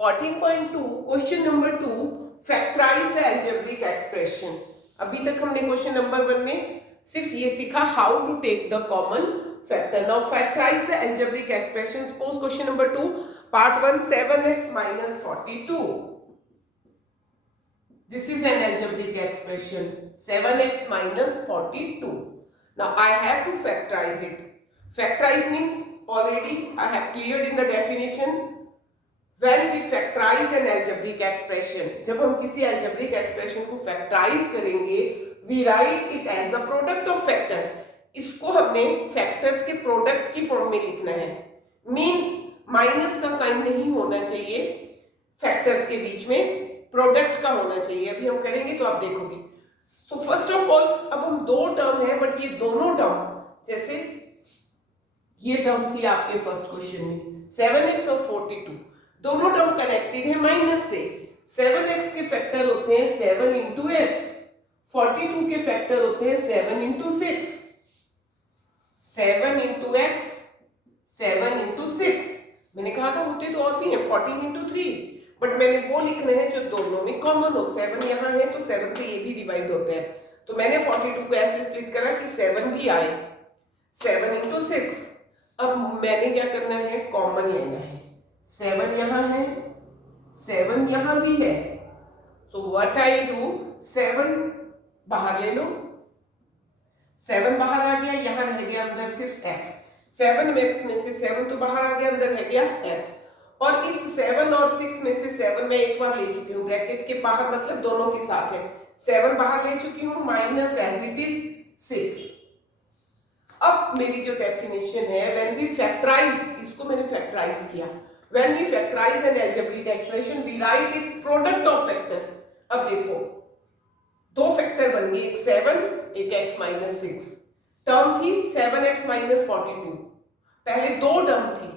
14.2 question number 2 factorise the algebraic expression. अभी तक हमने क्वेश्चन नंबर 1 में सिर्फ ये सीखा how to take the common factor. Now factorise the algebraic expression. Suppose question number 2 part 1 7x minus 42. This is an algebraic expression 7x minus 42. Now I have to factorize it. Factorize means already I have cleared in the definition. When we factorize an algebraic expression, जब हम किसी algebraic expression को factorize करेंगे, we write it as the product of factor. इसको हमने factors के product की form में लिखना है। Means minus का sign नहीं होना चाहिए factors के बीच में, product का होना चाहिए। अभी हम करेंगे तो आप देखोगे। So first of all, अब हम दो term है, but ये दोनों term, जैसे ये term थी आपके फर्स्ट क्वेश्चन में 7x और 42, दोनों टर्म कनेक्टेड है माइनस से। 7x के फैक्टर होते हैं 7 इंटू एक्स, 42 के फैक्टर होते हैं 7 इंटू 6, 7 इंटू एक्स 7 इंटू 6। मैंने कहा था होते तो और भी है 14 इंटू 3, बट मैंने वो लिखना है जो दोनों में कॉमन हो। 7 यहाँ है तो 7 से ये भी डिवाइड होते हैं, तो मैंने 42 को ऐसे स्प्लिट करा कि 7 भी आए, 7 इंटू 6। अब मैंने क्या करना है, कॉमन लेना है। 7 यहाँ है, 7 यहाँ भी है, तो व्हाट आई डू, 7 बाहर ले लो, 7 बाहर आ गया, यहाँ रह गया अंदर सिर्फ x। 7 x में से 7 तो बाहर आ गया, अंदर रह गया x। और इस 7 और 6 में से 7 मैं एक बार ले चुकी हूँ, ब्रैकेट के बाहर मतलब दोनों के साथ है, 7 बाहर ले चुकी हूँ, माइनस एज इट इज 6। अब मेरी जो डेफिनेशन है, व्हेन वी फैक्टराइज, इसको मैंने फैक्टराइज किया। When we factorize an algebraic expression, we write is product of factor. अब देखो दो फैक्टर बन गए, एक 7 एक x minus 6। टर्म थी 7x minus 42, पहले दो टर्म थी।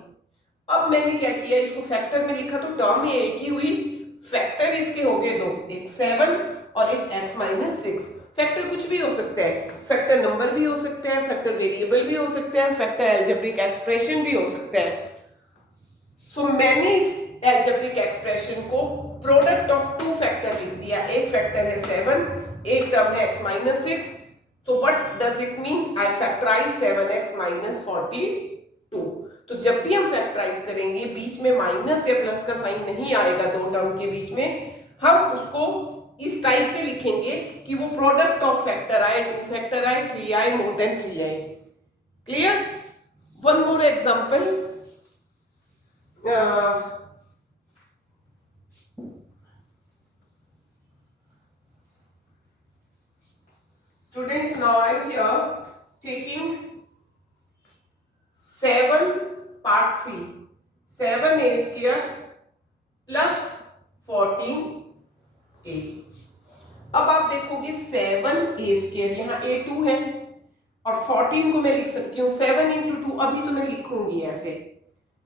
अब मैंने क्या किया, इसको फैक्टर में लिखा तो टर्म में एक ही हुई, फैक्टर इसके हो गए दो, एक 7 और एक x minus 6। फैक्टर कुछ भी हो सकता है, फैक्टर नंबर भी हो सकता है, फैक्टर वेरिएबल भी हो सकता है, फैक्टर अलजेब्रिक एक्सप्रेशन भी हो सकता है। So, मैंने इस algebraic expression को प्रोडक्ट ऑफ टू फैक्टर लिख दिया। एक फैक्टर है 7, एक टर्म है x minus 6। तो what does it mean? I factorize 7x minus 42। तो जब भी हम फैक्टराइज करेंगे बीच में माइनस या प्लस का साइन नहीं आएगा दो टर्म के बीच में, हम उसको इस टाइप से लिखेंगे कि वो प्रोडक्ट ऑफ फैक्टर आए, 2 फैक्टर आए, 3 आए, मोर देन 3 आए। Clear? One more example. Students, now I am here taking 7 part 3, 7a square plus 14a। अब आप देखोगे 7a square, यहाँ a2 है और 14 को मैं लिख सकती हूँ 7 into 2। अभी तो मैं लिखूंगी ऐसे,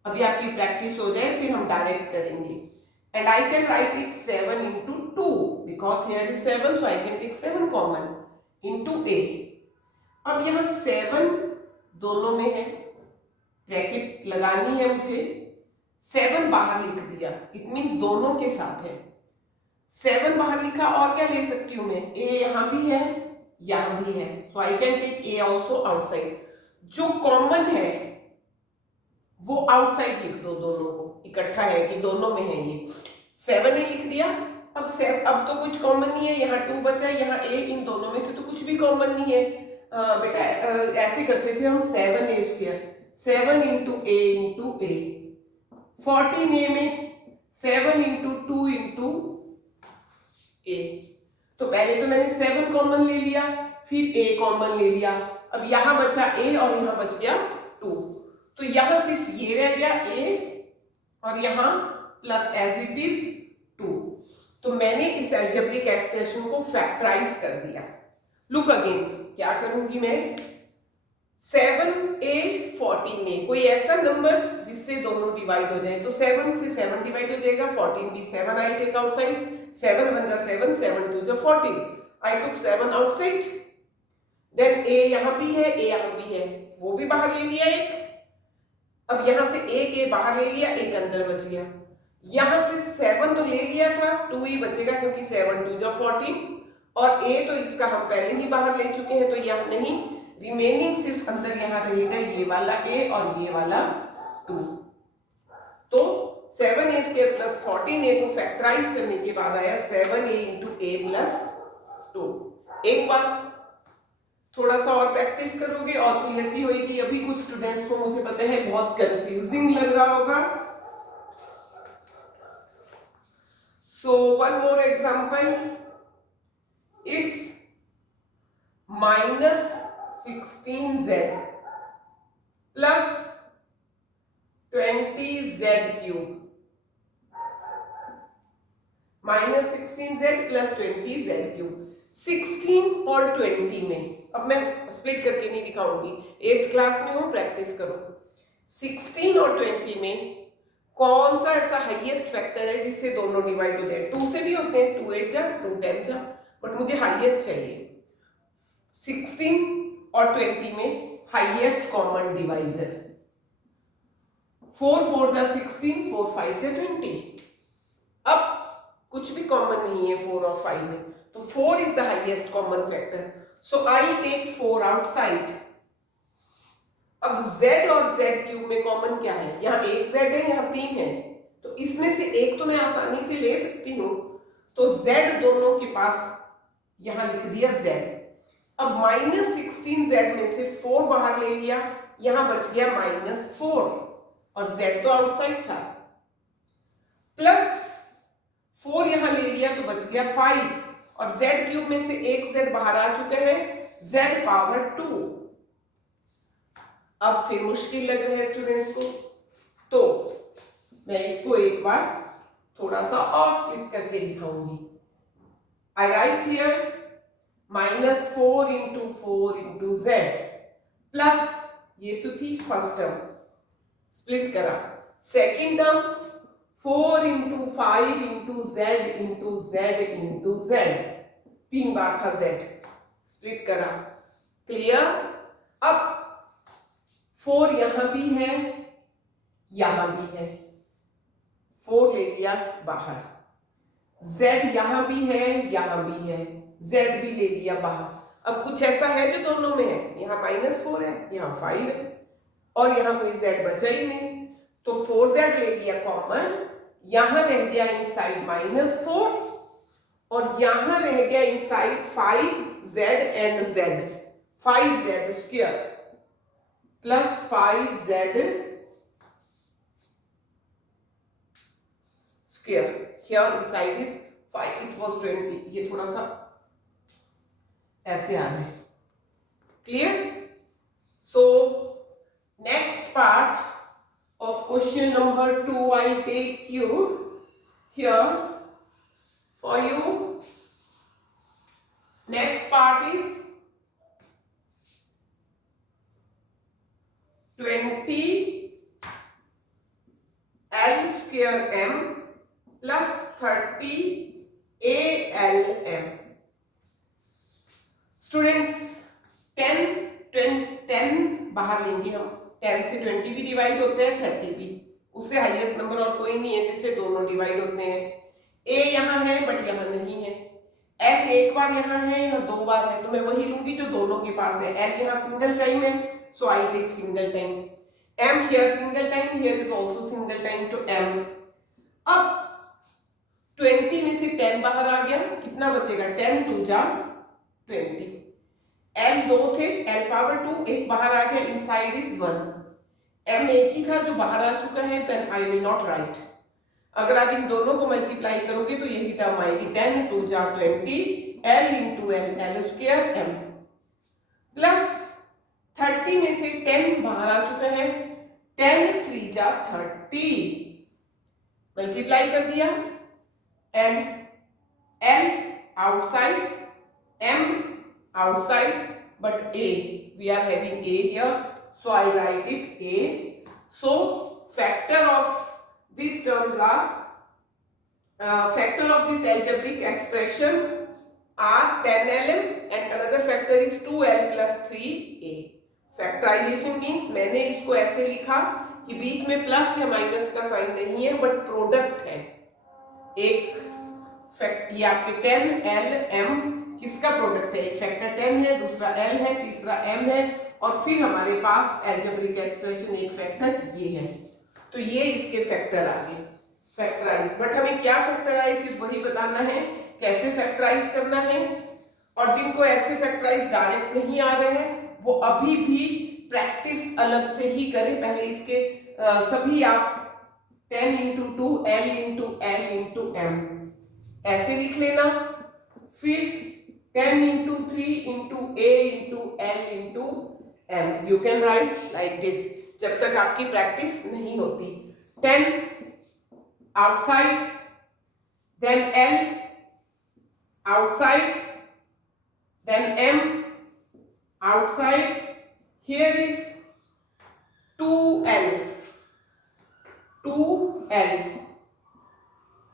अभी आपकी प्रैक्टिस हो जाए फिर हम डायरेक्ट करेंगे। And I can write it 7 into 2 because here is 7, so I can take 7 common into a। अब यहाँ 7 दोनों में है, ब्रैकेट लगानी है मुझे, 7 बाहर लिख दिया, इट मीन्स दोनों के साथ है। 7 बाहर लिखा, और क्या ले सकती हूँ मैं, a यहाँ भी है, यहाँ भी है, so I can take a also outside. जो कॉमन है वो आउटसाइड लिख दो, दोनों को इकट्ठा है कि दोनों में है ये। 7 ने लिख दिया। अब तो कुछ कॉमन नहीं है, यहाँ 2 बचा, यहाँ a, इन दोनों में से तो कुछ भी कॉमन नहीं है। बेटा ऐसे करते थे हम 7a square, 7 into a into a, 14a में 7 इंटू 2 इंटू a। तो पहले तो मैंने 7 कॉमन ले लिया, फिर a कॉमन ले लिया, अब यहाँ बचा a और यहाँ बच गया 2, तो यहां सिर्फ ये रह गया a और यहां प्लस एज इट इज 2। तो मैंने इस अलजेब्रिक एक्सप्रेशन को फैक्टराइज कर दिया। लुक अगेन, क्या करूंगी मैं, 7a 14a, कोई ऐसा नंबर जिससे दोनों डिवाइड हो जाए, तो 7 से 7 डिवाइड हो जाएगा, 14 भी 7 आई टेक आउटसाइड, 7 1 जा 7, 7 2 जा 14, आई टुक 7 आउटसाइड। देन a यहां भी है, a यहां भी है, वो भी बाहर ले लिया एक। अब यहां से एक ए बाहर ले लिया, एक अंदर बच गया, यहां से 7 तो ले लिया था, 2 ही बचेगा क्योंकि 7 2 जा 14 और a तो इसका हम पहले ही बाहर ले चुके हैं तो यह नहीं, रिमेनिंग सिर्फ अंदर यहां रहेगा ये वाला a और ये वाला 2। तो 7a स्क्वायर प्लस 14a को फैक्टराइज करने के बाद आया 7a इंटू a प्लस 2। एक बार थोड़ा सा और प्रैक्टिस करोगे और क्लियरिटी होगी। अभी कुछ स्टूडेंट्स को मुझे पता है बहुत कंफ्यूजिंग लग रहा होगा। So one more example, it's minus 16z plus 20z cube, minus 16z plus 20z cube। 16 और 20 में, अब मैं स्प्लिट करके नहीं दिखाऊंगी, 8th क्लास में हो, प्रैक्टिस करो। 16 और 20 में कौन सा ऐसा हाईएस्ट फैक्टर है जिससे दोनों डिवाइड होते हैं? 2 से भी होते हैं, 2 8 जा 2 10 जा, बट मुझे हाईएस्ट चाहिए। 16 और 20 में हाईएस्ट कॉमन डिवाइजर 4 4 जा 16, 4 5 जा 20। अब कुछ भी कॉमन नहीं है 4 और 5 में, तो 4 is the highest common factor, so I take 4 outside. अब z और z क्यूब में कॉमन क्या है? यहाँ एक z है, यहाँ 3 है, तो इसमें से एक तो मैं आसानी से ले सकती हूं, तो z दोनों के पास यहां लिख दिया z। अब माइनस 16z में से 4 बाहर ले लिया, यहां बच गया -4 और z तो आउटसाइड था, प्लस 4 यहां ले लिया तो बच गया 5 और z क्यूब में से एक z बाहर आ चुका है, z पावर 2। अब फिर मुश्किल लग रहा है स्टूडेंट्स को, तो मैं इसको एक बार थोड़ा सा और स्प्लिट करके दिखाऊंगी। I write here -4 into 4 into Z plus, ये तो थी फर्स्ट टर्म, स्प्लिट करा। Second term 4 into 5 into Z into Z into Z, 3 बार था जेड, स्प्लिट करा। क्लियर? अब 4 यहां भी है, यहां भी है, 4 ले लिया बाहर, z यहां भी है, यहां भी है, z भी ले लिया बाहर। अब कुछ ऐसा है जो दोनों में है, यहां -4 है, यहां 5 है और यहां कोई z बचा ही नहीं, तो 4z ले लिया कॉमन, यहां रह गया इनसाइड -4 और यहां रह गया inside 5z and z, 5z square plus 5z square, here inside is 5, it was 20, ये थोड़ा सा ऐसे आ रहा है। Clear? So next part of question number 2 I take you here for you. Next part is 20 L square m plus 30 ALM. Students 10 बाहर लेंगे हम, 10 से 20 भी डिवाइड होते हैं, 30 भी, उससे हाईएस्ट नंबर और कोई नहीं है जिससे दोनों डिवाइड होते हैं। a यहाँ है बट यहाँ नहीं है, l एक बार यहाँ है, यहाँ 2 बार है, तो मैं वही लूंगी जो दोनों के पास है। l यहाँ सिंगल टाइम है, so I take single time. m here single time, here is also single time to m. अब 20 में से 10 बाहर आ गया, कितना बचेगा? 10 2 जा 20, l 2 थे, l पावर 2 एक बाहर आ गया, इनसाइड इज 1, m एक ही था जो बाहर आ चुका है, then I will not write. अगर आप इन दोनों को मल्टीप्लाई करोगे तो यही टर्म आएगी, 10 2 जा 20, l into l, l square m, plus 30 में से 10 बाहर आ चुका है, 10 3 जा 30, मल्टीप्लाई कर दिया, and l outside, m outside, but a, we are having a here, so I write it a. So factor of these terms are, factor of this algebraic expression are 10lm and another factor is 2l plus 3a. Factorisation means मैंने इसको ऐसे लिखा कि बीच में plus या minus का sign नहीं है बट प्रोडक्ट है। एक फैक्ट, ये आपके 10 L M किसका प्रोडक्ट है? एक फैक्टर 10 है, दूसरा L है, तीसरा M है और फिर हमारे पास एल्जेब्रिक एक्सप्रेशन एक फैक्टर ये है। तो ये इसके फैक्टर आ गए फैक्टराइज। बट हमें क्या फैक्टराइज सिर्फ वही बताना है, कैसे फैक्टराइज करना है। और जिनको ऐसे फैक्टराइज डायरेक्ट नहीं आ रहे हैं वो अभी भी प्रैक्टिस अलग से ही करें। पहले इसके सभी आप 10 into 2 L into L into M ऐसे लिख लेना, फिर 10 into 3 into A into L into M you can write like this जब तक आपकी प्रैक्टिस नहीं होती। 10 outside, then L outside, then M outside, here is 2L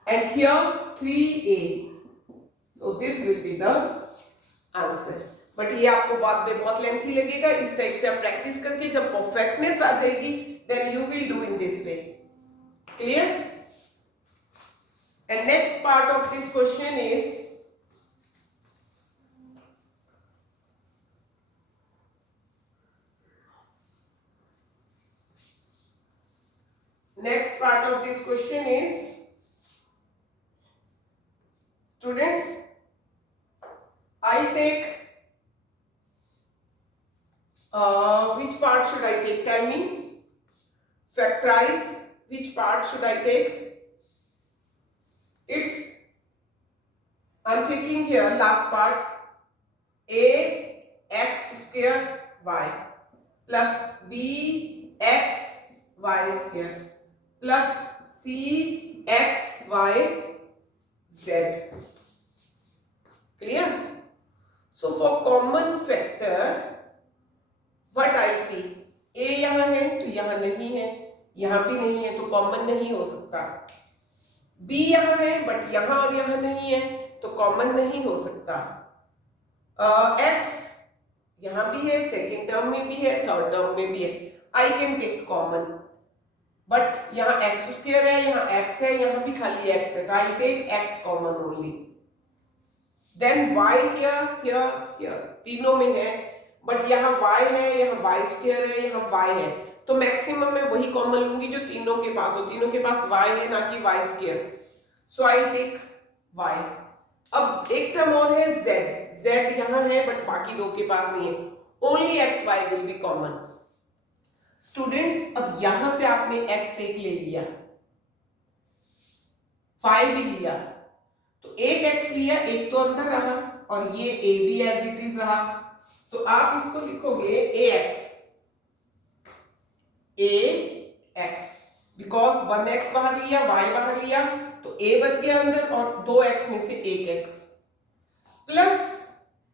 and here 3A, so this will be the answer। But ये आपको बाद में बहुत लेंथी लगेगा, इस टाइप से आप प्रैक्टिस करके जब परफेक्टनेस आ जाएगी then you will do in this way. Clear? And next part of this question is students, I take which part should I take? Tell me. Factorize. Which part should I take? It's, I'm taking here last part, a x square y plus b x y square plus c x y z. Clear? So for common factor what I see, a यहाँ है तो यहाँ नहीं है, यहाँ भी नहीं है तो कॉमन नहीं हो सकता। b यहाँ है बट यहाँ और यहाँ नहीं है तो कॉमन नहीं हो सकता। x यहाँ भी है, सेकेंड टर्म में भी है, थर्ड टर्म में भी है, I can take common. But यहाँ x स्क्वायर है, यहाँ x है, यहाँ भी खाली x है, तो I take x common only. Then y here तीनों में है बट यहाँ y है, यहाँ y स्क्वायर है, यहाँ y है, तो मैक्सिमम मैं वही कॉमन लूंगी जो तीनों के पास हो। तीनों के पास y है ना कि y square, so I take y। अब एक टर्म और है z यहाँ है बट बाकी दो के पास नहीं है, only x y will be common. Students अब यहां से आपने x एक ले लिया, y भी लिया, तो एक x लिया, एक तो अंदर रहा और ये a भी एज इट इज रहा, तो आप इसको लिखोगे ax बिकॉज 1x बाहर लिया, y बाहर लिया, तो a बच गया अंदर और 2x में से एक x प्लस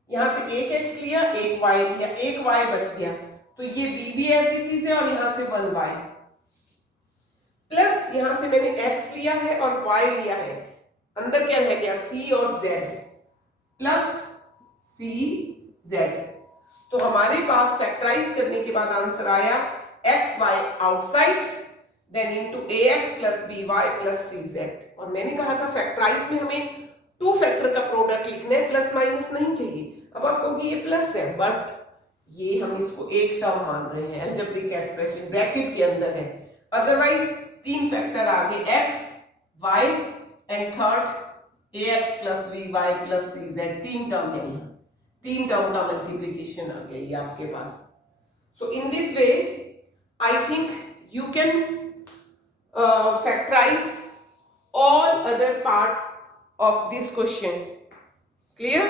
यहां से एक x लिया, एक y लिया, एक y बच गया, तो ये b भी एज इट इज है और यहां से 1y प्लस यहां से मैंने x लिया है और y लिया है, अंदर क्या रह गया c और z प्लस c z। तो हमारे पास फैक्टराइज करने के बाद आंसर आया x y outside then into ax plus by plus cz। और मैंने कहा था फैक्टराइज में हमें टू फैक्टर का प्रोडक्ट लिखना है, प्लस माइनस नहीं चाहिए। अब आप कहोगे ये प्लस है बट ये हम इसको एक टर्म मान रहे हैं, अलजेब्रिक एक्सप्रेशन ब्रैकेट के अंदर है, अदरवाइज तीन फैक्टर आगे x y and third ax plus by plus cz, तीन टर्म है यहाँ, तीन टर्म का मल्टीप्लिकेशन आ गया ये आपके पास। So in this way I think you can factorize all other part of this question. Clear?